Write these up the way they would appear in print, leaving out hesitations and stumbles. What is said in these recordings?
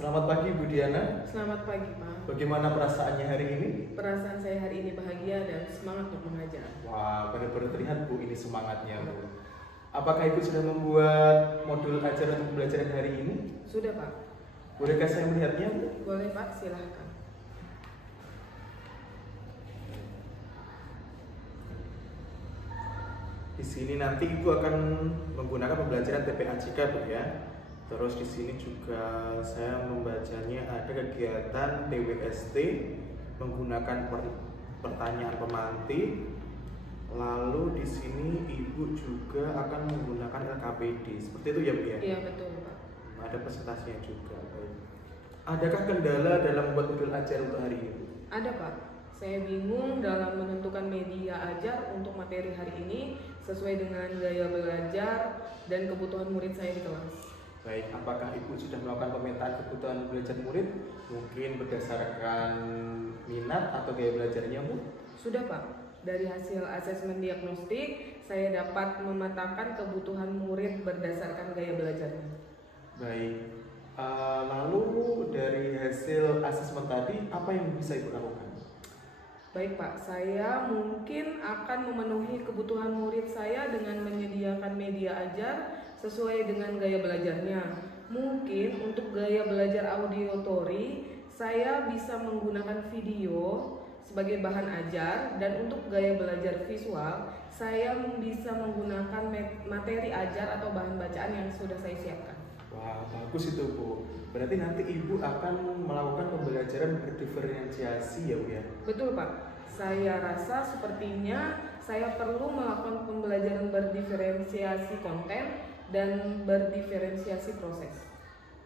Selamat pagi Bu Diana. Selamat pagi, Pak. Bagaimana perasaannya hari ini? Perasaan saya hari ini bahagia dan semangat untuk mengajar. Wah, benar-benar terlihat Bu ini semangatnya Bu. Apakah Ibu sudah membuat modul ajar untuk pembelajaran hari ini? Sudah, Pak. Bolehkah saya melihatnya Bu? Boleh, Pak, silahkan. Di sini nanti Ibu akan menggunakan pembelajaran TPAJK Bu ya. Terus di sini juga saya membacanya ada kegiatan TWST menggunakan pertanyaan pemantik. Lalu di sini Ibu juga akan menggunakan LKPD. Seperti itu ya Bu ya? Iya, betul, Pak. Ada presentasinya juga. Baik. Adakah kendala dalam membuat modul ajar untuk hari ini? Ada, Pak. Saya bingung dalam menentukan media ajar untuk materi hari ini sesuai dengan gaya belajar dan kebutuhan murid saya di kelas. Baik, apakah Ibu sudah melakukan pemetaan kebutuhan belajar murid? Mungkin berdasarkan minat atau gaya belajarnya Bu? Sudah, Pak. Dari hasil asesmen diagnostik, saya dapat memetakan kebutuhan murid berdasarkan gaya belajarnya. Baik, lalu dari hasil asesmen tadi, apa yang bisa Ibu lakukan? Baik, Pak, saya mungkin akan memenuhi kebutuhan murid saya dengan menyediakan media ajar sesuai dengan gaya belajarnya. Mungkin untuk gaya belajar auditory, saya bisa menggunakan video sebagai bahan ajar, dan untuk gaya belajar visual, saya bisa menggunakan materi ajar atau bahan bacaan yang sudah saya siapkan. Wah, bagus itu Bu. Berarti nanti Ibu akan melakukan pembelajaran berdiferensiasi ya Bu ya? Betul, Pak. Saya rasa sepertinya saya perlu melakukan pembelajaran berdiferensiasi konten dan berdiferensiasi proses.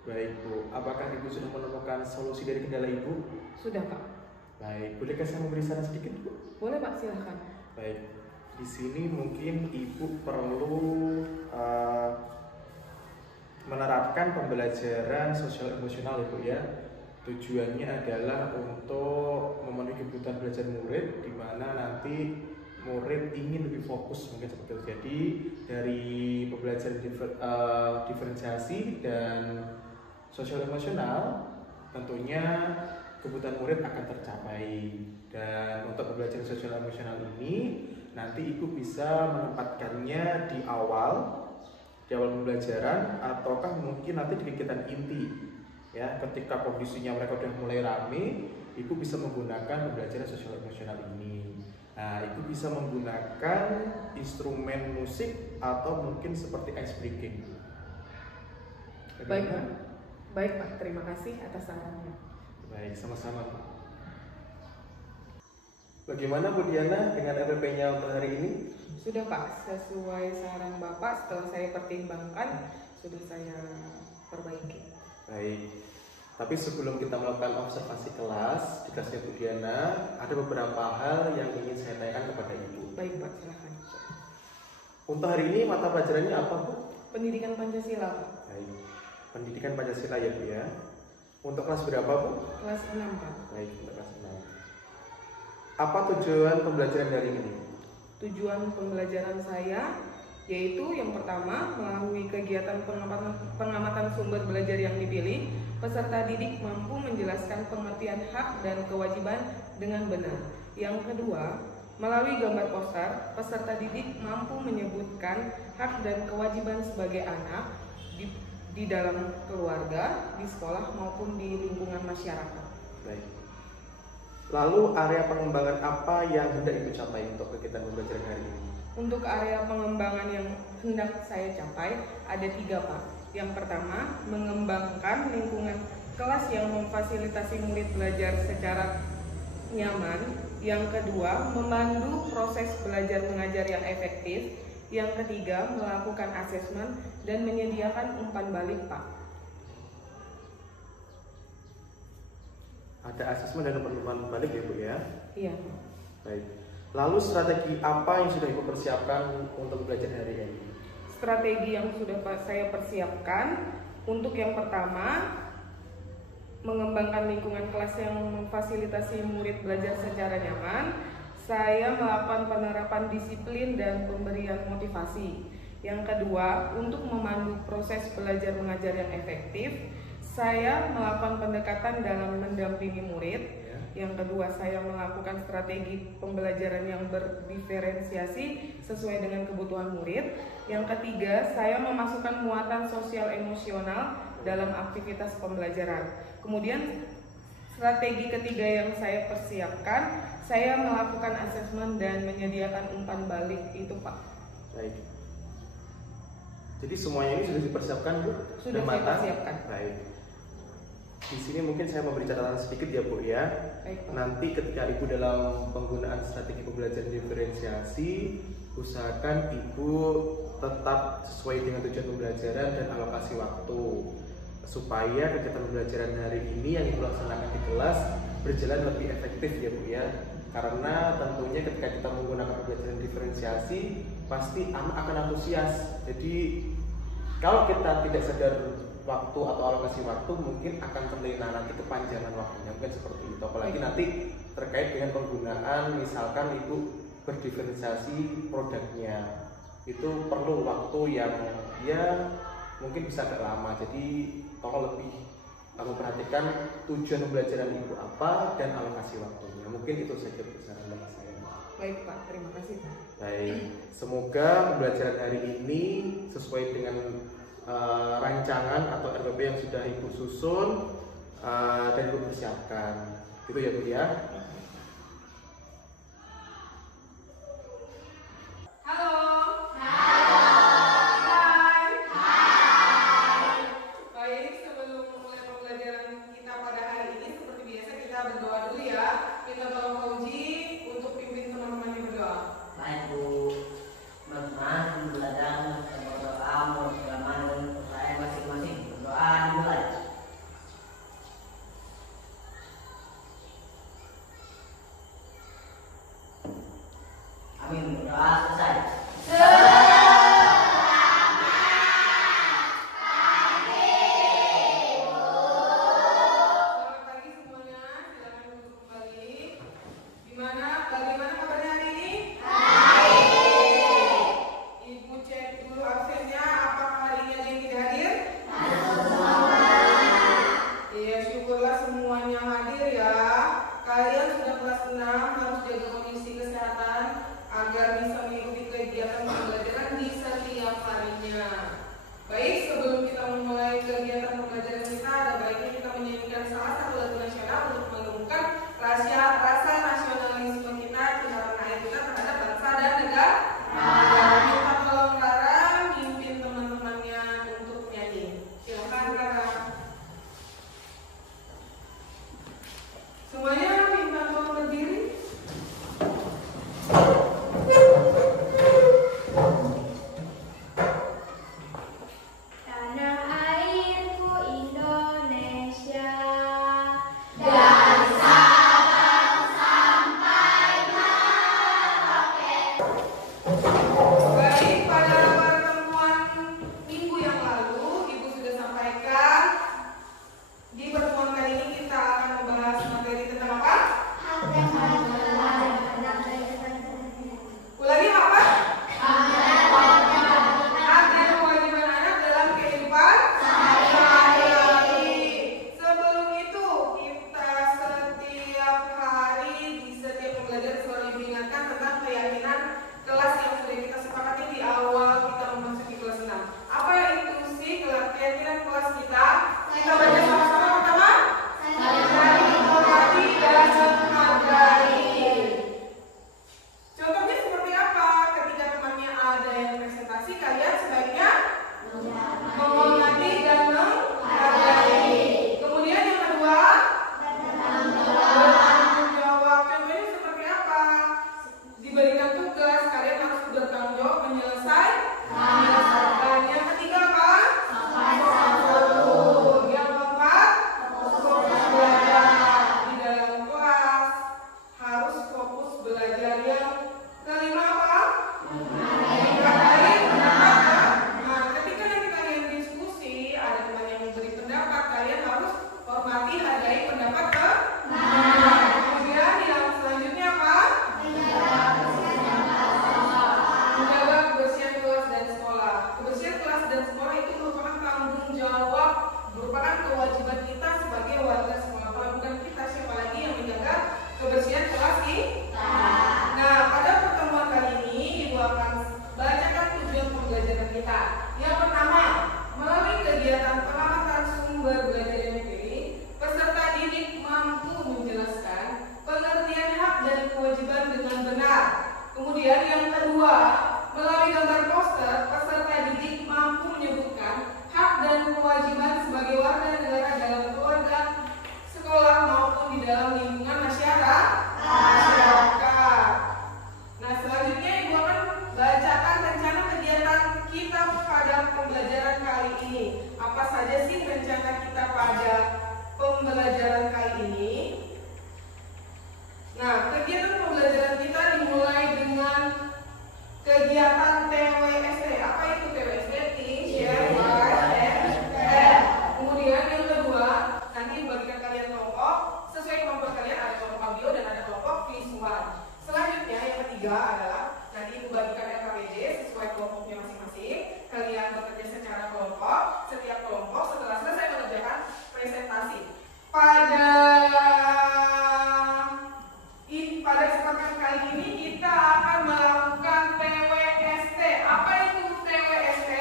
Baik Bu, apakah Ibu sudah menemukan solusi dari kendala Ibu? Sudah, Pak. Baik, bolehkah saya memberi saran sedikit Bu? Boleh, Pak, silahkan. Baik, di sini mungkin Ibu perlu menerapkan pembelajaran sosial emosional Ibu ya. Tujuannya adalah untuk memenuhi kebutuhan belajar murid, di mana nanti murid ingin lebih fokus mungkin seperti itu. Jadi dari pembelajaran diferensiasi dan sosial emosional tentunya kebutuhan murid akan tercapai. Dan untuk pembelajaran sosial emosional ini nanti Ibu bisa menempatkannya di awal pembelajaran, ataukah mungkin nanti di kegiatan inti ya, ketika kondisinya mereka sudah mulai rame, Ibu bisa menggunakan pembelajaran sosial emosional ini. Nah, Ibu bisa menggunakan instrumen musik atau mungkin seperti ice breaking. Baik, Pak. Baik, Pak, terima kasih atas sarannya. Baik, sama-sama Pak. Bagaimana Bu Diana dengan RPP-nya untuk hari ini? Sudah, Pak, sesuai saran Bapak, setelah saya pertimbangkan, sudah saya perbaiki. Baik, tapi sebelum kita melakukan observasi kelas di kelasnya Bu Diana, ada beberapa hal yang ingin saya tanyakan kepada Ibu. Baik, Pak, silahkan. Untuk hari ini mata pelajarannya apa Bu? Pendidikan Pancasila, Pak. Baik, pendidikan Pancasila ya Bu ya. Untuk kelas berapa Bu? Kelas 6, Pak. Baik, untuk kelas 6. Apa tujuan pembelajaran hari ini? Tujuan pembelajaran saya yaitu yang pertama, melalui kegiatan pengamatan sumber belajar yang dipilih, peserta didik mampu menjelaskan pengertian hak dan kewajiban dengan benar. Yang kedua, melalui gambar poster, peserta didik mampu menyebutkan hak dan kewajiban sebagai anak di dalam keluarga, di sekolah maupun di lingkungan masyarakat. Baik. Lalu area pengembangan apa yang hendak Ibu capai untuk kegiatan pembelajaran hari ini? Untuk area pengembangan yang hendak saya capai ada 3, Pak. Yang pertama, mengembangkan lingkungan kelas yang memfasilitasi murid belajar secara nyaman. Yang kedua, memandu proses belajar mengajar yang efektif. Yang ketiga, melakukan asesmen dan menyediakan umpan balik, Pak. Ada asesmen dan umpan balik ya Bu ya? Iya. Baik. Lalu strategi apa yang sudah Ibu persiapkan untuk belajar hari ini? Strategi yang sudah saya persiapkan untuk yang pertama, mengembangkan lingkungan kelas yang memfasilitasi murid belajar secara nyaman. Saya melakukan penerapan disiplin dan pemberian motivasi. Yang kedua, untuk memandu proses belajar mengajar yang efektif, saya melakukan pendekatan dalam mendampingi murid. Ya. Yang kedua, saya melakukan strategi pembelajaran yang berdiferensiasi sesuai dengan kebutuhan murid. Yang ketiga, saya memasukkan muatan sosial emosional dalam aktivitas pembelajaran. Kemudian, strategi ketiga yang saya persiapkan, saya melakukan asesmen dan menyediakan umpan balik. Itu, Pak. Baik. Jadi semuanya ini sudah dipersiapkan, Bu? Sudah saya persiapkan. Baik. Di sini mungkin saya memberi catatan sedikit ya, Bu ya. Baik, Pak. Nanti ketika Ibu dalam penggunaan strategi pembelajaran diferensiasi, usahakan Ibu tetap sesuai dengan tujuan pembelajaran dan alokasi waktu, supaya kegiatan pembelajaran hari ini yang Ibu laksanakan di kelas berjalan lebih efektif ya, Bu ya. Karena tentunya ketika kita menggunakan pembelajaran diferensiasi, pasti anak akan antusias. Jadi kalau kita tidak sadar waktu atau alokasi waktu, mungkin akan terlena nanti kepanjangan waktunya, mungkin seperti itu. Apalagi nanti terkait dengan penggunaan, misalkan Ibu berdiferensiasi produknya, itu perlu waktu yang ya mungkin bisa agak lama. Jadi tolong lebih memperhatikan tujuan pembelajaran Ibu apa dan alokasi waktunya. Mungkin itu saja saran dari saya. Baik, Pak. Terima kasih, Pak. Baik, semoga pembelajaran hari ini sesuai dengan rancangan atau RPP yang sudah Ibu susun dan Ibu persiapkan. Gitu ya, Bu ya. Halo. Baik, sebelum mulai pembelajaran kita pada hari ini, seperti biasa kita berdoa dulu ya. Minta tolong Fauji untuk pimpin teman-teman yang berdoa. Baik, Bu. Teman-teman belajar berdoa, beragama dan percaya masing-masing. Berdoa dimulai. Amin. Berdoa selesai. Selamat pagi semuanya, silakan duduk kembali. Bagaimana kabarnya hari ini? Ibu cek dulu absennya, apakah hari ini ada yang tidak hadir? Iya, syukurlah semuanya hadir ya. Kalian sudah kelas 6, harus jaga kondisi kesehatan agar bisa mengikuti kegiatan pembelajaran di setiap harinya. Baik, sebelum kita memulai kegiatan pembelajaran kita, ada baiknya kita menyanyikan salah satu lagu nasional untuk mengumumkan rasa nasionalisme kita, cinta tanah air kita terhadap bangsa dan negara. Minta tolong Rara mimpin teman-temannya untuk nyanyi. Silakan Rara. Semuanya minta tolong berdiri. Tanah airku Indonesia. Baik, pada pertemuan minggu yang lalu Ibu sudah sampaikan di pertemuan kali ini kita akan membahas materi tentang apa? Ulangi apa? Hak dan kewajiban anak dalam kehidupan sehari-hari. Sebelum itu kita setiap hari di setiap pembelajaran selalu diingatkan tentang keyakinan kelas yang sudah kita sepakati di awal kita memasuki kelas 6. Apa itu sih keyakinan kelas kita? Kita baca sama-sama pertama. Saling menghormati dan menghargai. Contohnya seperti apa? Ketika temannya ada yang presentasi, kalian sebaiknya menghormati dan menghargai. Kemudian yang kedua, bertanggung jawab. Contohnya seperti apa? Diberikan tugas, kalian harus bertanggung jawab menyelesaikan. Yang ketiga apa? Yang keempat, fokus belajar. Di dalam kelas harus fokus belajar. Yang kelima apa? Menghargai pendapat. Nah, ketika nanti kalian diskusi, ada teman yang memberi pendapat, kalian harus hormati, hargai pendapat kemudian yang selanjutnya apa? Menjaga kebersihan kelas dan sekolah. Kebersihan kelas dan sekolah itu merupakan tanggung jawab, merupakan kewajiban kewajiban sebagai warga negara dalam keluarga, sekolah maupun di dalam lingkungan masyarakat. Nah, selanjutnya Ibu akan bacakan rencana kegiatan kita pada pembelajaran kali ini. Apa saja sih rencana kita pada pembelajaran kali ini? Nah, kegiatan pembelajaran kita dimulai dengan kegiatan TWSD. Apa itu TWSD? Think, Share, Write, and Share. Kemudian yang kedua, nanti bagikan kalian kelompok. Sesuai kelompok kalian ada kelompok audio dan ada kelompok visual. Selanjutnya yang ketiga adalah nanti Ibu bagikan LKPD sesuai kelompoknya masing-masing. Kalian bekerja secara kelompok. Setiap kelompok setelah selesai mengerjakan presentasi. Pada kesempatan kali ini kita akan melakukan TWSD. Apa itu TWSD?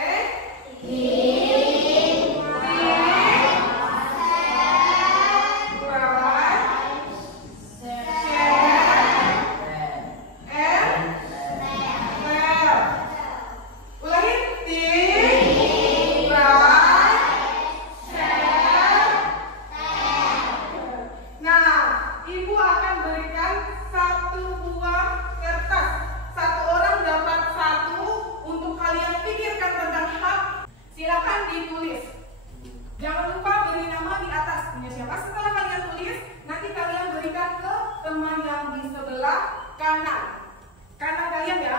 Silakan ditulis. Jangan lupa beri nama di atas punya siapa. Setelah kalian tulis, nanti kalian berikan ke teman yang di sebelah kanan kalian ya.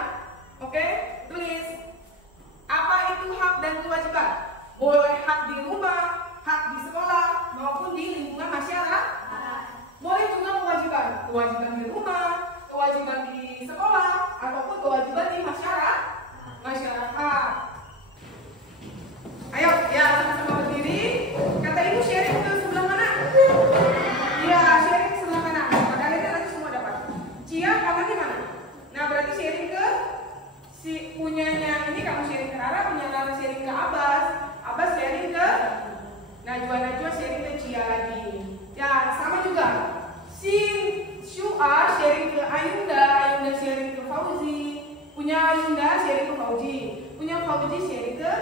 Oke, tulis. Apa itu hak dan kewajiban? Boleh hak di rumah, hak di sekolah, maupun di lingkungan masyarakat. Boleh juga kewajiban di rumah, kewajiban di sekolah, ataupun kewajiban di masyarakat. Ayo, ya sama-sama berdiri. Kata Ibu sharing ke sebelah mana? Iya, sharing ke sebelah kanan. Kalian nanti semua dapat. Cia, kamarnya mana? Nah, berarti sharing ke si punyanya ini, kamu sharing ke Rara, punya Rara sharing ke Abbas, Abbas sharing ke Najwa sharing ke Cia lagi. Ya, sama juga. Si Syua sharing ke Ayunda sharing ke Fauzi, punya Ayunda sharing ke Fauzi, punya Fauzi sharing ke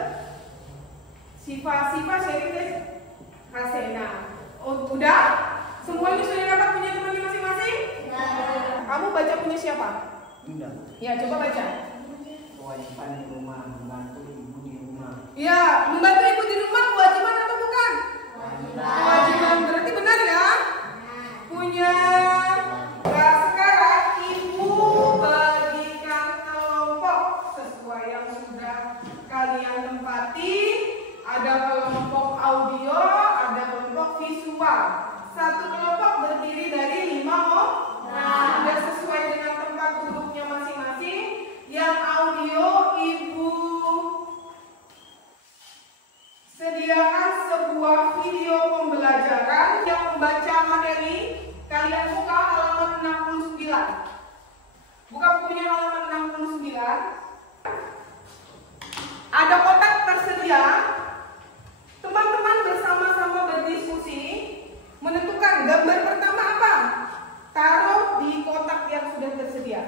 Siva sharing ke Hasena. Oh, udah? Semuanya sudah dapat punya temannya masing-masing? Kamu baca punya siapa? Sudah. Ya, coba baca. Kewajiban di rumah, membantu ibu di rumah. Ya, membantu ibu di rumah kewajiban atau bukan? Kewajiban, berarti benar ya? Punya. Nah, sekarang ibu bagikan kelompok sesuai yang sudah kalian tempati. Ada kelompok audio, ada kelompok visual. Satu kelompok berdiri dari 5 orang. Sudah sesuai dengan tempat duduknya masing-masing. Yang audio ibu sediakan sebuah video pembelajaran yang membaca materi. Kalian buka halaman 69. Buka bukunya halaman 69. Ada kotak tersedia. Teman-teman bersama-sama berdiskusi menentukan gambar pertama apa? Taruh di kotak yang sudah tersedia.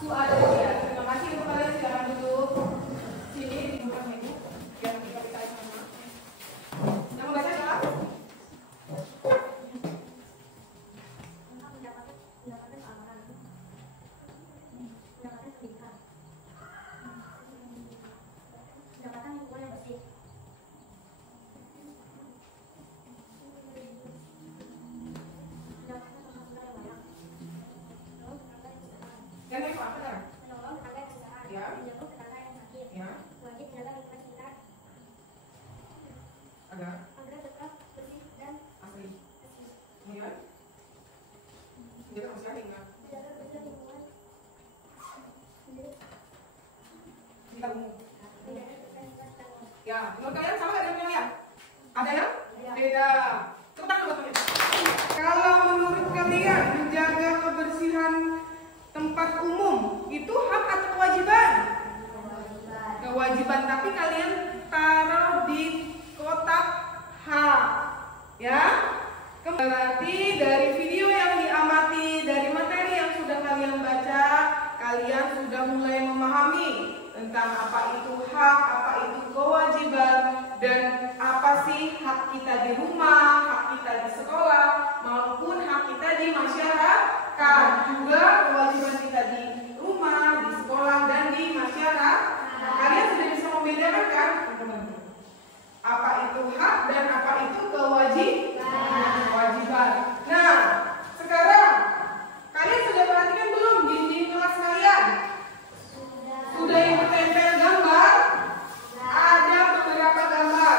Su'a dan Cia. Terima kasih untuk kalian, silakan duduk. Sini di depan Ibu. Biar kita bisa sama. Nama baca siapa? Yang ini apa sekarang? Ya. Ya. Ada. Asli. Kemudian? Kita masih ada enggak? Kita umum. Ya, menurut kalian sama nggak dengan yang lain? Ada yang? Beda. Tepuk tangan buat kalian. Kalau menurut kalian menjaga kebersihan tempat umum itu hak atau kewajiban? Kewajiban, tapi kalian taruh di kotak hak, ya. Berarti dari video yang diamati, dari materi yang sudah kalian baca, kalian sudah mulai memahami tentang apa itu hak, apa itu kewajiban, dan apa sih hak kita di rumah, hak kita di sekolah, maupun hak kita di masyarakat. Juga kewajiban kita di rumah, di sekolah, dan di masyarakat. Kalian sudah bisa membedakan kan? Apa itu hak dan apa itu kewajiban. Nah, sekarang kalian sudah perhatikan belum dinding kelas kalian? Sudah yang bertempel gambar? Ada beberapa gambar.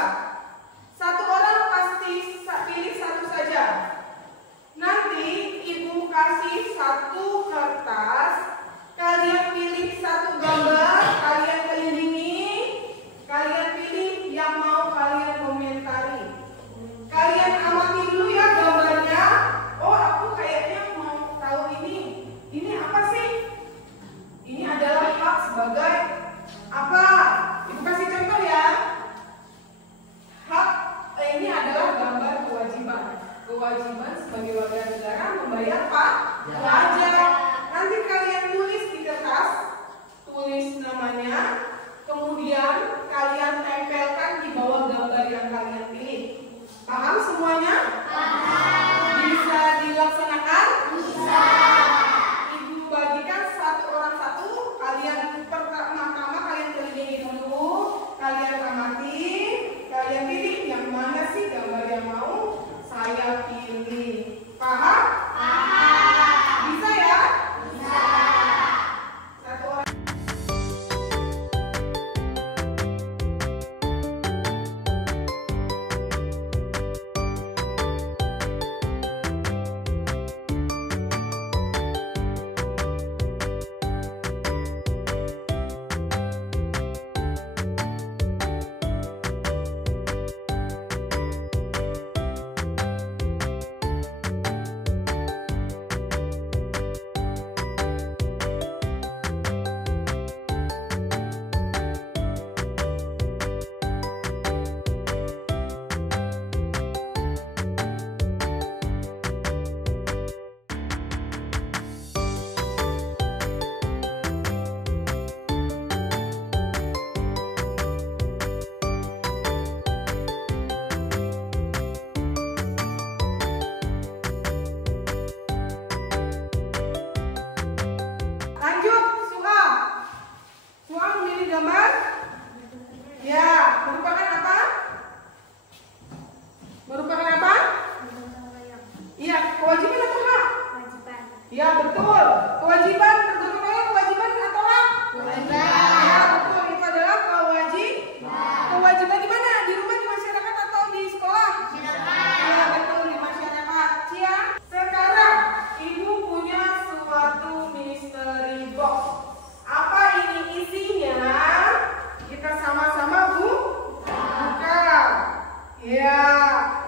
Satu orang pasti pilih satu saja. Nanti ibu kasih satu kertas, kalian pilih satu gambar, kalian kelilingi, kalian pilih yang mau kalian komentari. Kalian amati dulu ya gambarnya. Oh, aku kayaknya mau tahu ini. Ini apa sih? Ini adalah hak sebagai apa? Ibu kasih contoh ya. Hak ini adalah gambar kewajiban. Kewajiban sebagai warga negara membayar pajak. Nanti kalian tulis di kertas, tulis namanya, kemudian kalian tempelkan di bawah gambar yang kalian pilih. Paham semuanya? Bisa dilaksanakan? Bisa. Ibu bagikan satu orang satu. Kalian pertama-tama kalian kelilingi dulu, kalian amati, kalian pilih yang mana sih gambar yang mau saya pilih. Paham? Bisa ya? Bisa. Satu orang. Lanjut, Su'a. Su'a memilih gambar? Ya, merupakan apa? Merupakan apa? Iya, kewajiban atau hak? Ya, betul. Kewajiban tergolong kewajiban atau hak? Kewajiban. Ya, betul. Itu adalah kewajiban. Kewajiban di mana? Di rumah, di masyarakat, atau di sekolah? Ya, betul, di masyarakat. Cia, sekarang ibu punya suatu mystery box. Apa ini isinya? Kita sama-sama buka. Ya,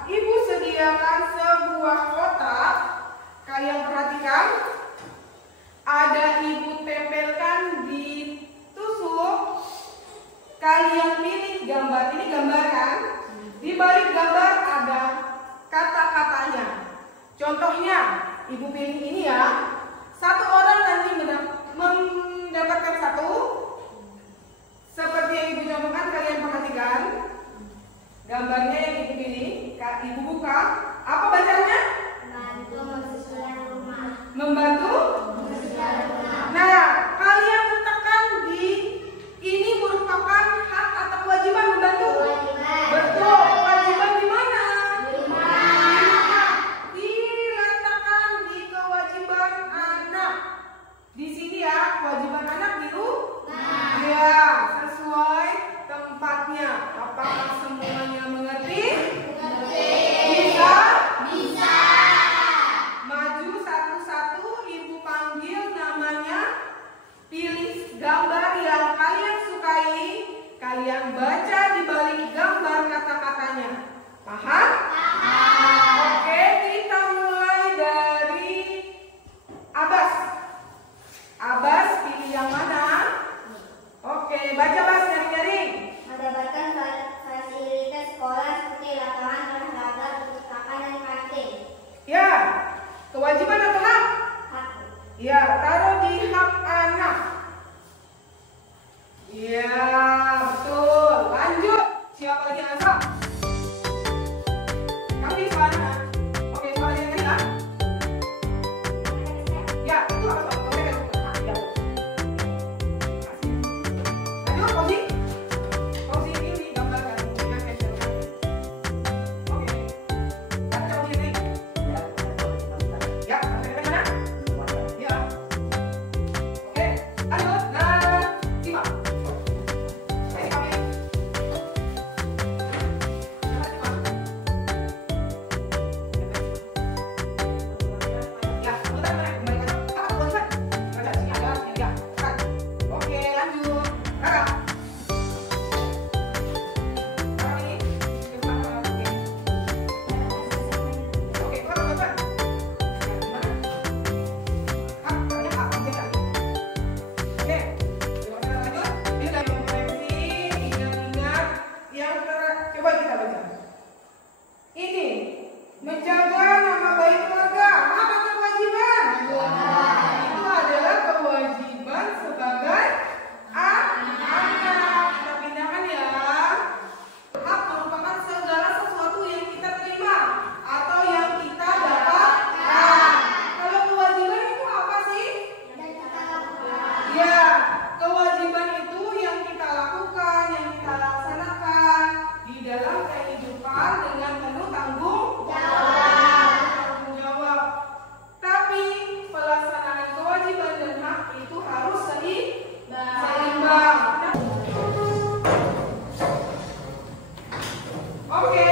ibu sediakan sebuah kotak. Kalian perhatikan. Ada ibu tempelkan di tusuk. Kalian pilih gambar. Ini gambar kan? Di balik gambar ada kata-katanya. Contohnya, ibu pilih ini ya. Satu orang nanti baca di balik gambar kata-katanya. Paham? Oke, kita mulai dari Abbas. Abbas pilih yang mana? Oke, baca Bas dari. Mendapatkan fasilitas sekolah seperti lapangan olahraga, perpustakaan, dan kantin. Ya, kewajiban atau hak? Hak. Ya, taruh di hak anak. Ya, betul. Lanjut. Siapa lagi yang asal? Kami di mana? Oke, siapa lagi yang tadi kan? Ya, itu apa soal? Oke, ya. Lanjut, Fauzi. Fauzi ini digambarkan. Ya, cancel. Oke. Baca Fauzi ini. Ya, sampai mana? Ya. Oke, lanjut. Nah, simak. Ini kami. Ya, sebentar, kembali ke apa tulisan? Baca sini ada, sini ya. Kan. Oke, lanjut. Rara. Rara ini. Oke, Rara, baca. Ya, gimana? Hak, banyak hak, banyak hak. Oke, lanjut. Ini dari konferensi, ingat-ingat yang coba kita baca. Ini menjaga nama baik keluarga. Apa kewajiban? Itu adalah kewajiban sebagai anak. Kita pindahkan ya. Hak merupakan segala sesuatu yang kita terima atau yang kita dapatkan. Kalau kewajiban itu apa sih? Ya, kewajiban itu yang kita lakukan, yang kita laksanakan di dalam kehidupan dengan penuh tanggung jawab. Tapi pelaksanaan kewajiban dan hak itu harus seimbang. Oke,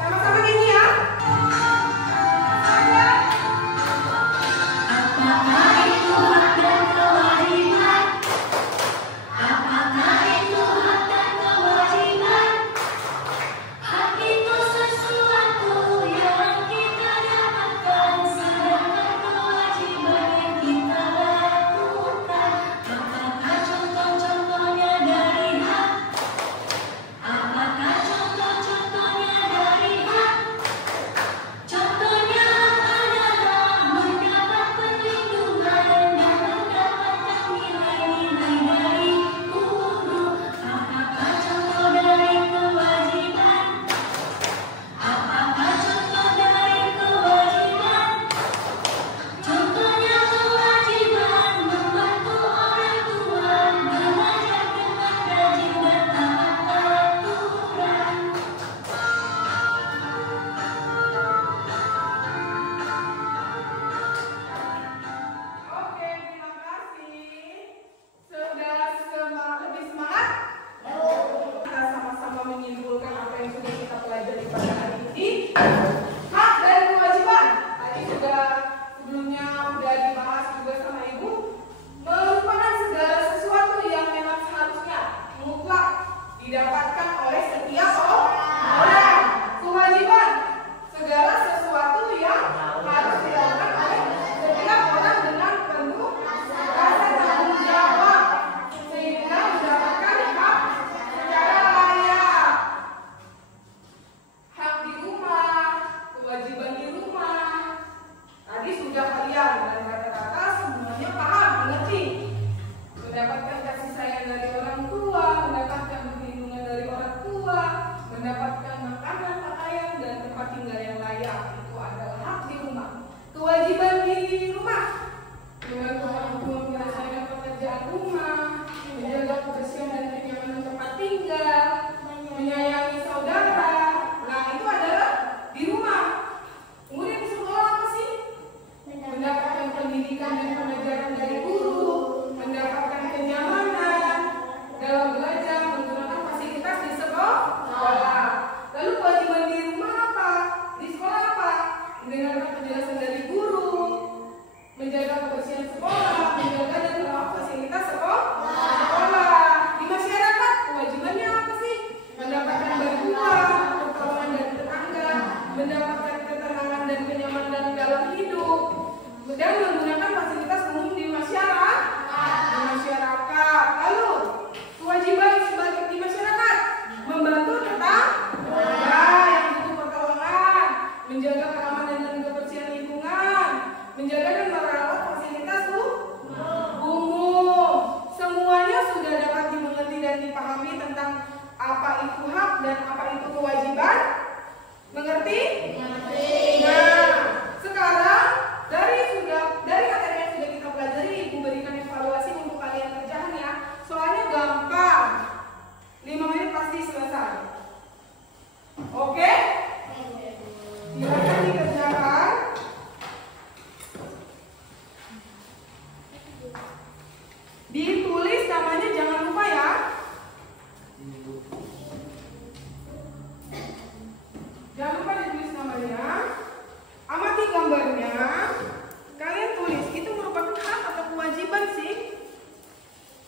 sama-sama gini ya. Apakah itu hak dan kewajiban?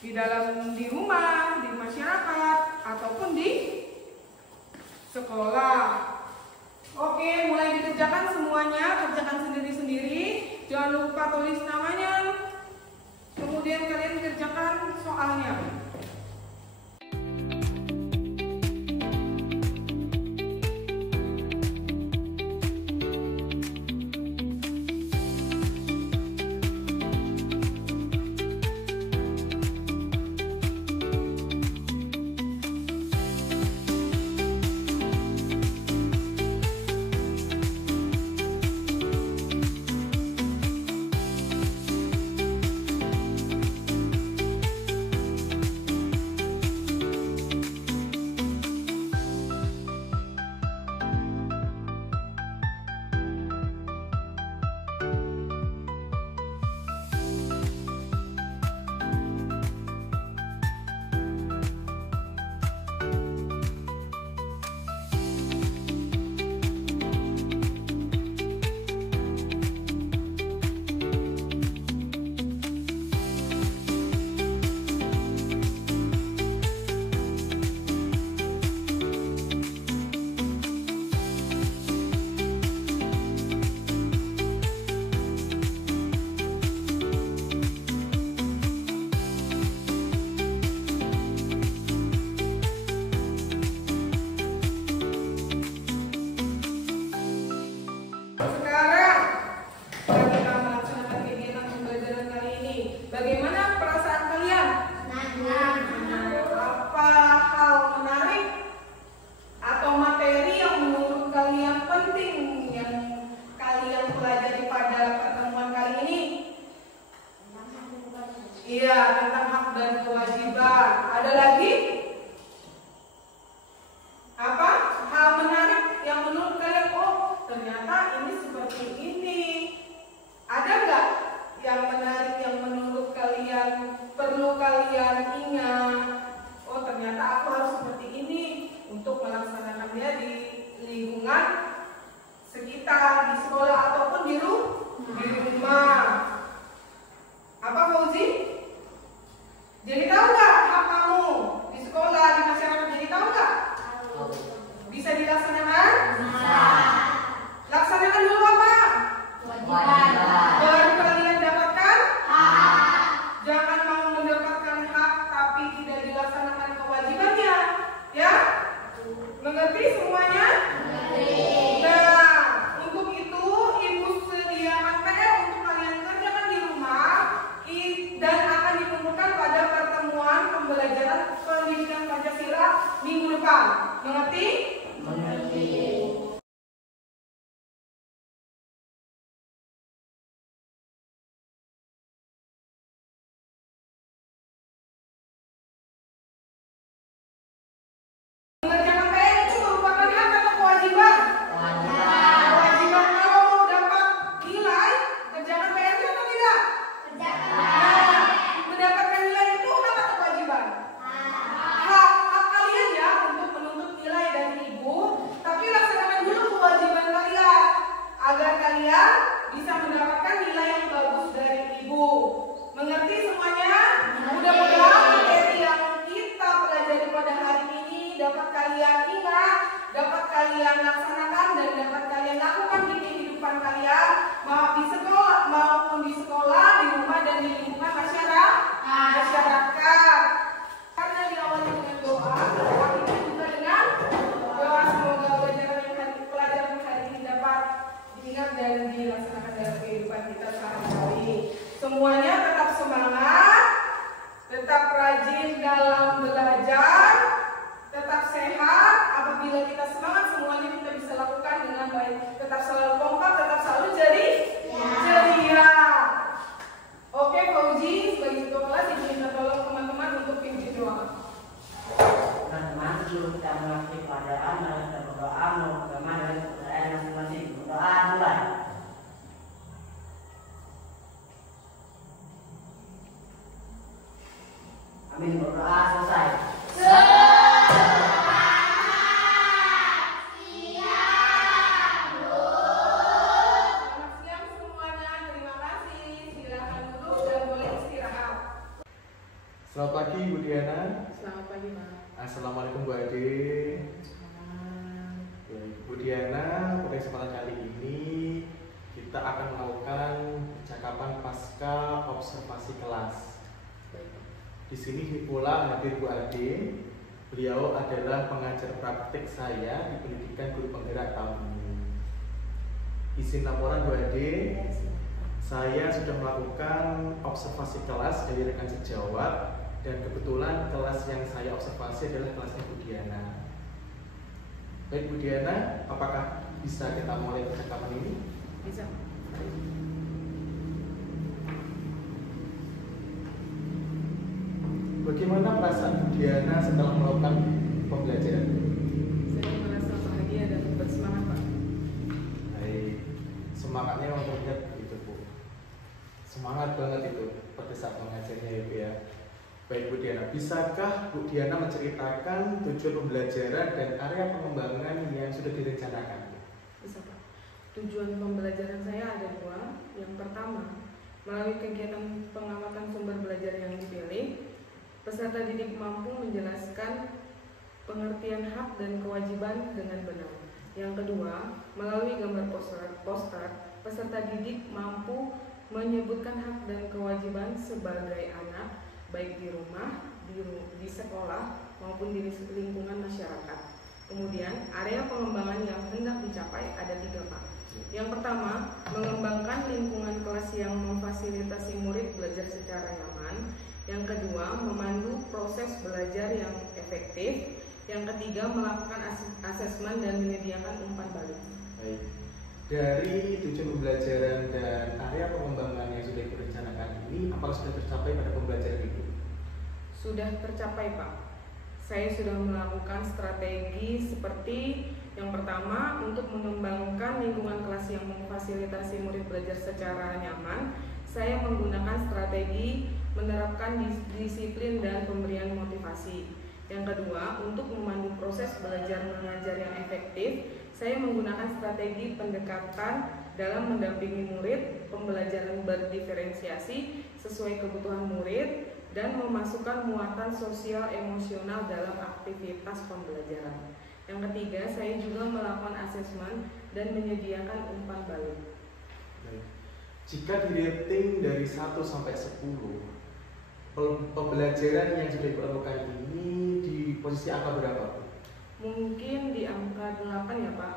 di rumah, di masyarakat, ataupun di sekolah. Oke, mulai dikerjakan semuanya, kerjakan sendiri-sendiri. Jangan lupa tulis namanya. Kemudian kalian kerjakan soalnya. Bagaimana perasaan kalian? Apa hal menarik atau materi yang menurut kalian penting yang kalian pelajari pada pertemuan kali ini? Iya, tentang hak dan kewajiban. Ada lagi? Apa hal menarik yang menurut kalian? Oh, ternyata ini seperti ini. Ada nggak yang menarik yang menurut kalian perlu kalian ingat? Oh, ternyata aku harus seperti ini untuk melaksanakannya di lingkungan sekitar, di sekolah ataupun di rumah. Apa Fauzi? Jadi tahu nggak hak kamu di sekolah, di masyarakat? Jadi tahu nggak? Bisa dilaksanakan? Laksanakan dulu apa? Baru kalian dapatkan hak. Jangan mau mendapatkan hak tapi tidak dilaksanakan kewajibannya, ya? Mengerti semuanya? Nah, untuk itu Ibu sediakan PR untuk kalian kerjakan di rumah dan akan dikumpulkan pada pertemuan pembelajaran pendidikan Pancasila minggu depan. Mengerti? Mengerti. Mengerjakan PR itu merupakan hak atau kewajiban? Kewajiban. Kalau mau dapat nilai, kerjakan PR-nya atau tidak? Nah, mendapatkan nilai itu hak atau kewajiban? Hak kalian ya untuk menuntut nilai dari ibu, tapi laksanakan dulu kewajiban kalian agar kalian bisa mendapatkan nilai yang bagus dari ibu. Mengerti semuanya? Mudah-mudahan materi yang kita pelajari pada hari ini dapat kalian ingat, dapat kalian laksanakan dan dapat kalian lakukan di kehidupan kalian, mau di sekolah maupun di sekolah, di rumah dan di lingkungan masyarakat. Karena diawali dengan doa, akhirnya juga dengan doa. Semoga pelajaran hari ini dapat diingat dan dilaksanakan dalam kehidupan kita sehari-hari. Semuanya tetap semangat, tetap rajin dalam belajar, tetap sehat. Apabila kita semangat, semuanya kita bisa lakukan dengan baik. Tetap selalu kompak, tetap selalu ceria. Oke, Fauzi, sebagai ketua kelas, ibu minta tolong teman-teman untuk pimpin doa. Teman-teman, sebelum kita mengaktifkan keadaan, mari kita berdoa, bagaimana dengan keadaan masing-masing. Berdoa mulai. Amin, berdoa selesai. Selamat siang semuanya, terima kasih. Silakan duduk dan boleh istirahat. Selamat pagi Bu Diana. Selamat pagi Pak. Assalamualaikum Bu Ade. Baik, Bu Diana, pada kesempatan kali ini kita akan melakukan percakapan pasca observasi kelas. Di sini pula hadir Bu Ade. Beliau adalah pengajar praktik saya di pendidikan guru penggerak tahun ini. Izin laporan Bu Ade, saya sudah melakukan observasi kelas dari rekan sejawat dan kebetulan kelas yang saya observasi adalah kelasnya Bu Diana. Baik Bu Diana, apakah bisa kita mulai percakapan ini? Bisa. Bagaimana perasaan Bu Diana setelah melakukan pembelajaran? Saya merasa bahagia dan bersemangat Pak. Baik, semangatnya memang terlihat begitu Bu. Semangat banget itu pada saat mengajarnya ya Bu ya. Baik Bu Diana, bisakah Bu Diana menceritakan tujuan pembelajaran dan area pengembangan yang sudah direncanakan? Bisa Pak. Tujuan pembelajaran saya ada dua. Yang pertama, melalui kegiatan pengamatan sumber belajar yang dipilih, peserta didik mampu menjelaskan pengertian hak dan kewajiban dengan benar. Yang kedua, melalui gambar poster, peserta didik mampu menyebutkan hak dan kewajiban sebagai anak, baik di rumah, di sekolah, maupun di lingkungan masyarakat. Kemudian, area pengembangan yang hendak dicapai ada 3 Pak. Yang pertama, mengembangkan lingkungan kelas yang memfasilitasi murid belajar secara nyaman. Yang kedua, memandu proses belajar yang efektif. Yang ketiga, melakukan asesmen dan menyediakan umpan balik. Baik. Dari tujuan pembelajaran dan area pengembangan yang sudah direncanakan ini, apakah sudah tercapai pada pembelajaran itu? Sudah tercapai Pak. Saya sudah melakukan strategi seperti yang pertama, untuk mengembangkan lingkungan kelas yang memfasilitasi murid belajar secara nyaman, saya menggunakan strategi menerapkan disiplin dan pemberian motivasi. Yang kedua, untuk memandu proses belajar mengajar yang efektif, saya menggunakan strategi pendekatan dalam mendampingi murid, pembelajaran berdiferensiasi sesuai kebutuhan murid, dan memasukkan muatan sosial emosional dalam aktivitas pembelajaran. Yang ketiga, saya juga melakukan asesmen dan menyediakan umpan balik. Baik. Jika di rating dari 1 sampai 10, pembelajaran yang sudah dilakukan ini di posisi angka berapa? Mungkin di angka 8 ya Pak.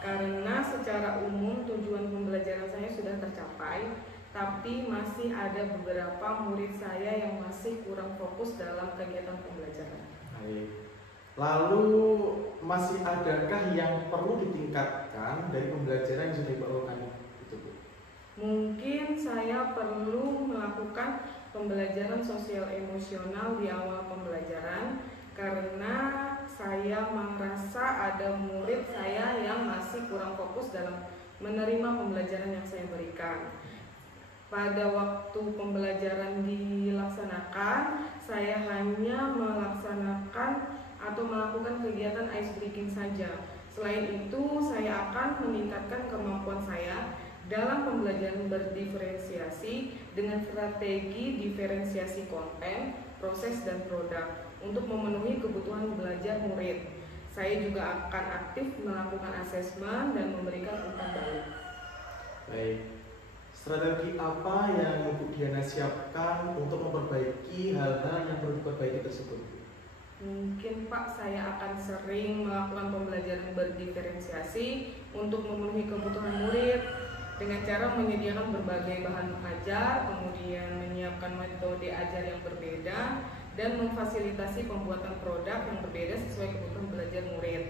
Karena secara umum tujuan pembelajaran saya sudah tercapai, tapi masih ada beberapa murid saya yang masih kurang fokus dalam kegiatan pembelajaran. Baik. Lalu masih adakah yang perlu ditingkatkan dari pembelajaran yang sudah dilakukan itu Bu? Mungkin saya perlu melakukan pembelajaran sosial emosional di awal pembelajaran, karena saya merasa ada murid saya yang masih kurang fokus dalam menerima pembelajaran yang saya berikan. Pada waktu pembelajaran dilaksanakan, saya hanya melaksanakan atau melakukan kegiatan ice breaking saja. Selain itu, saya akan meningkatkan kemampuan saya dalam pembelajaran berdiferensiasi dengan strategi diferensiasi konten, proses, dan produk untuk memenuhi kebutuhan belajar murid. Saya juga akan aktif melakukan asesmen dan memberikan umpan balik. Baik. Strategi apa yang Bu Diana siapkan untuk memperbaiki hal-hal yang perlu diperbaiki tersebut? Mungkin Pak, saya akan sering melakukan pembelajaran berdiferensiasi untuk memenuhi kebutuhan murid dengan cara menyediakan berbagai bahan ajar, kemudian menyiapkan metode ajar yang berbeda, dan memfasilitasi pembuatan produk yang berbeda sesuai kebutuhan belajar murid.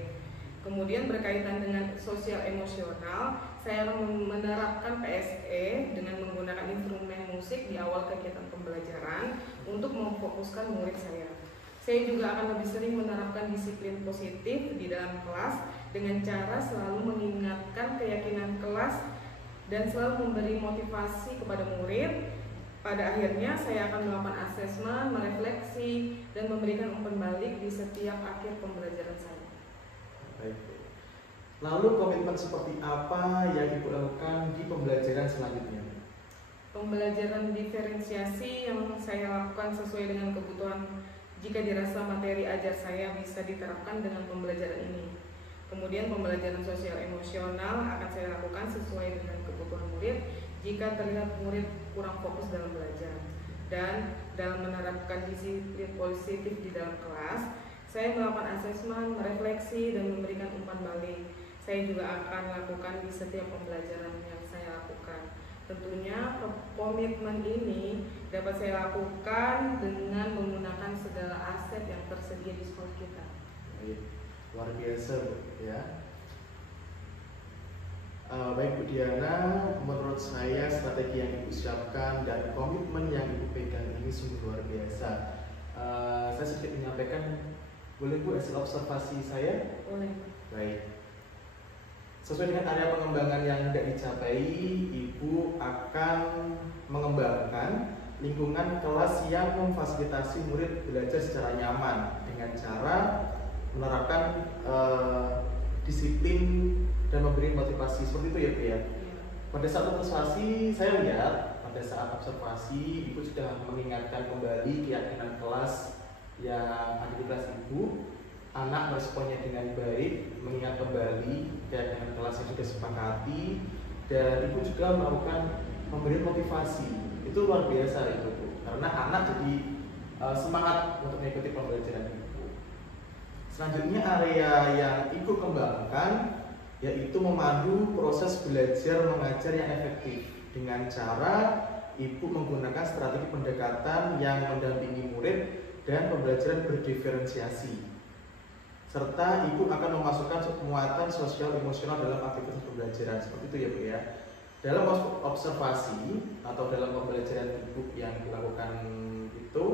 Kemudian berkaitan dengan sosial emosional, saya akan menerapkan PSE dengan menggunakan instrumen musik di awal kegiatan pembelajaran untuk memfokuskan murid saya. Saya juga akan lebih sering menerapkan disiplin positif di dalam kelas dengan cara selalu mengingatkan keyakinan kelas dan selalu memberi motivasi kepada murid. Pada akhirnya saya akan melakukan asesmen, merefleksi, dan memberikan umpan balik di setiap akhir pembelajaran saya. Baik. Lalu komitmen seperti apa yang Ibu lakukan di pembelajaran selanjutnya? Pembelajaran diferensiasi yang saya lakukan sesuai dengan kebutuhan jika dirasa materi ajar saya bisa diterapkan dengan pembelajaran ini. Kemudian pembelajaran sosial emosional akan saya lakukan sesuai dengan kebutuhan murid jika terlihat murid kurang fokus dalam belajar. Dan dalam menerapkan disiplin positif di dalam kelas, saya melakukan asesmen, merefleksi, dan memberikan umpan balik. Saya juga akan lakukan di setiap pembelajaran yang saya lakukan. Tentunya komitmen ini dapat saya lakukan dengan menggunakan segala aset yang tersedia di sekolah kita. Luar biasa, Bu, ya. Baik Bu Diana, menurut saya strategi yang Ibu siapkan dan komitmen yang Ibu pegang ini sungguh luar biasa. Saya sedikit menyampaikan, boleh Bu hasil observasi saya? Boleh. Baik. Sesuai dengan area pengembangan yang hendak dicapai, Ibu akan mengembangkan lingkungan kelas yang memfasilitasi murid belajar secara nyaman dengan cara menerapkan disiplin dan memberi motivasi. Seperti itu ya Bu ya. Pada saat observasi saya lihat, pada saat observasi Ibu sudah mengingatkan kembali keyakinan kelas yang ada di kelas Ibu. Anak meresponnya dengan baik, mengingat kembali keyakinan kelas yang sudah sepakati, dan Ibu juga melakukan memberi motivasi. Itu luar biasa itu Bu, karena anak jadi semangat untuk mengikuti pembelajaran Ibu. Selanjutnya area yang Ibu kembangkan yaitu memandu proses belajar mengajar yang efektif dengan cara Ibu menggunakan strategi pendekatan yang mendampingi murid dan pembelajaran berdiferensiasi, serta Ibu akan memasukkan muatan sosial emosional dalam aktivitas pembelajaran. Seperti itu ya Bu ya. Dalam observasi atau dalam pembelajaran Ibu yang dilakukan itu,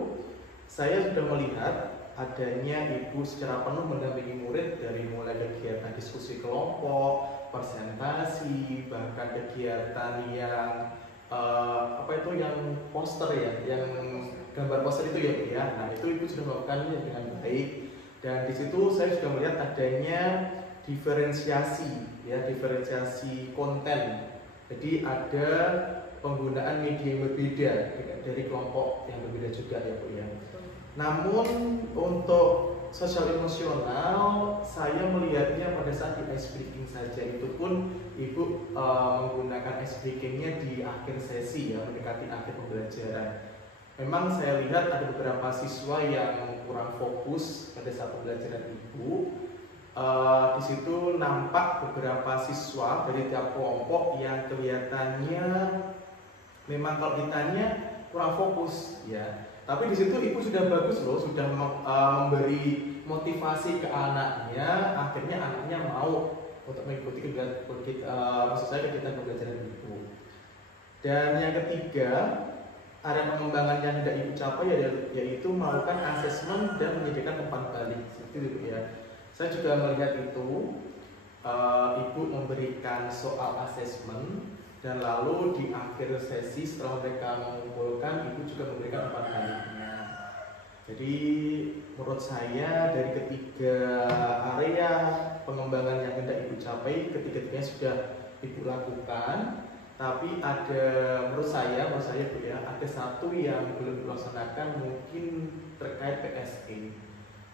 saya sudah melihat adanya Ibu secara penuh mendampingi murid dari mulai kegiatan diskusi kelompok, presentasi, bahkan kegiatan yang yang poster ya, yang gambar poster itu ya Bu ya. Nah itu Ibu sudah melakukannya dengan baik. Dan di situ saya sudah melihat adanya diferensiasi, ya, diferensiasi konten. Jadi ada penggunaan media yang berbeda dari kelompok yang berbeda juga ya Bu ya. Namun untuk sosial emosional saya melihatnya pada saat di ice breaking saja, itu pun Ibu menggunakan ice breakingnya di akhir sesi ya, mendekati akhir pembelajaran. Memang saya lihat ada beberapa siswa yang kurang fokus pada saat pembelajaran Ibu. Di situ nampak beberapa siswa dari tiap kelompok yang kelihatannya memang kalau ditanya kurang fokus ya. Tapi di situ Ibu sudah bagus loh, sudah memberi motivasi ke anaknya. Akhirnya anaknya mau untuk mengikuti kegiatan pembelajaran Ibu. Dan yang ketiga, area pengembangan yang hendak Ibu capai yaitu melakukan asesmen dan menyediakan umpan balik. Seperti itu ya. Saya juga melihat itu, Ibu memberikan soal asesmen dan lalu di akhir sesi setelah mereka mengumpulkan, Ibu juga memberikan umpan baliknya. Jadi menurut saya dari ketiga area pengembangan yang hendak Ibu capai, ketiga-tiganya sudah Ibu lakukan. Tapi menurut saya Bu ya, ada satu yang belum dilaksanakan, mungkin terkait PSE,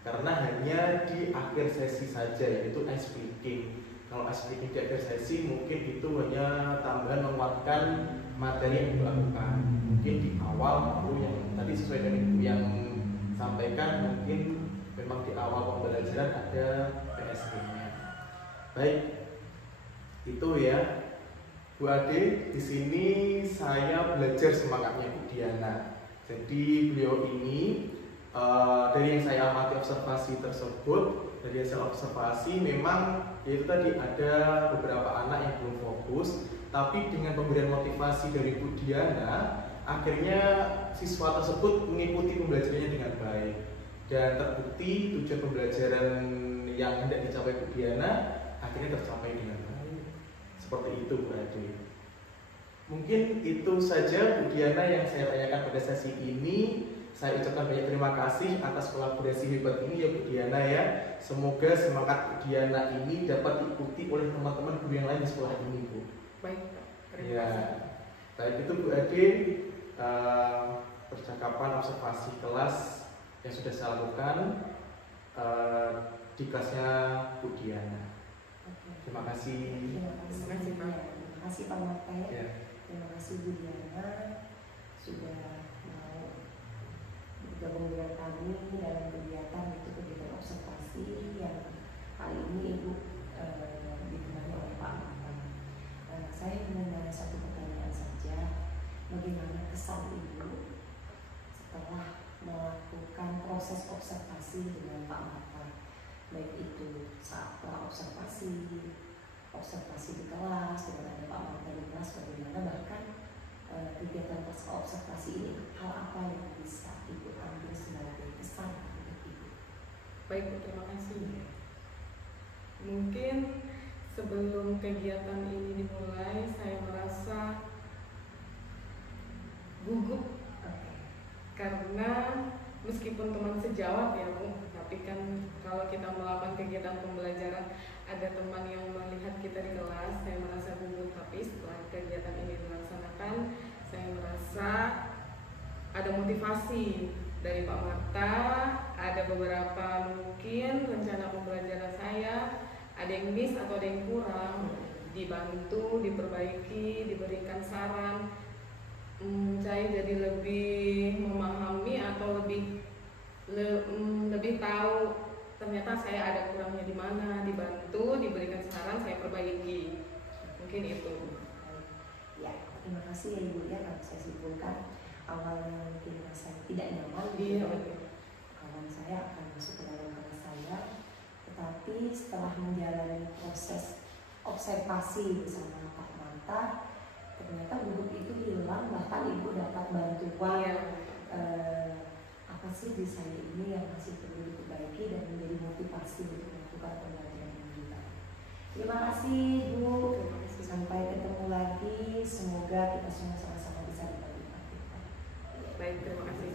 karena hanya di akhir sesi saja, yaitu ice breaking. Kalau ice breaking di akhir sesi mungkin itu hanya tambahan menguatkan materi yang Ibu lakukan. Mungkin di awal lalu yang tadi sesuai dengan Ibu yang sampaikan, mungkin memang di awal pembelajaran ada PSE-nya. Baik, itu ya. Bu Ade, di sini saya belajar semangatnya Bu Diana. Jadi beliau ini dari yang saya amati observasi tersebut, dari hasil observasi memang yaitu tadi ada beberapa anak yang belum fokus, tapi dengan pemberian motivasi dari Bu Diana, akhirnya siswa tersebut mengikuti pembelajarannya dengan baik. Dan terbukti tujuan pembelajaran yang hendak dicapai Bu Diana akhirnya tercapai dengan baik. Seperti itu Bu Ade. Mungkin itu saja Bu Diana yang saya tanyakan pada sesi ini. Saya ucapkan banyak terima kasih atas kolaborasi hebat ini ya Bu Diana ya. Semoga semangat Bu Diana ini dapat diikuti oleh teman-teman guru yang lain di sekolah ini Bu. Baik, terima Ya. kasih. Baik itu Bu Ade, percakapan observasi kelas yang sudah saya lakukan di kelasnya Bu Diana. Terima kasih. Terima kasih, Pak. Terima kasih Pak Mate. Ya. Terima kasih Bu Diana sudah mau bergabung dengan kami dalam kegiatan observasi yang kali ini Ibu ditemani oleh Pak Mate. Saya ingin satu pertanyaan saja, bagaimana kesan Ibu setelah melakukan proses observasi dengan Pak Mate, baik itu saat observasi di kelas dengan ada Pak Mate di kelas, bagaimana bahkan kegiatan pasca observasi ini, hal apa yang bisa Ibu ambil sebagai kesan untuk Ibu? Baik Bu, terima kasih. Mungkin sebelum kegiatan ini dimulai, saya merasa gugup karena meskipun teman sejawat ya Bu, tapi kan kalau kita melakukan kegiatan pembelajaran ada teman yang melihat kita di kelas, saya merasa gugup. Tapi setelah kegiatan ini dilaksanakan, saya merasa ada motivasi dari Pak Marta, ada beberapa mungkin rencana pembelajaran saya, ada yang miss atau ada yang kurang, dibantu, diperbaiki, diberikan saran. Saya jadi lebih memahami atau lebih tahu ternyata saya ada kurangnya di mana, dibantu, diberikan saran, saya perbaiki. Mungkin itu. Ya, terima kasih ya Ibu ya. Kalau saya simpulkan, awalnya mungkin saya tidak nyaman, Iya, kawan saya akan masuk ke dalam kelas saya, tetapi setelah menjalani proses observasi bersama Pak Mata, ternyata gugup itu hilang, bahkan Ibu dapat bantuan. Iya. Apa sih di saya ini yang masih perlu diperbaiki dan menjadi motivasi untuk melakukan pembelajaran yang lebih baik. Terima kasih Bu. Sampai ketemu lagi. Semoga kita semua sama-sama bisa dibantu. Baik, terima kasih.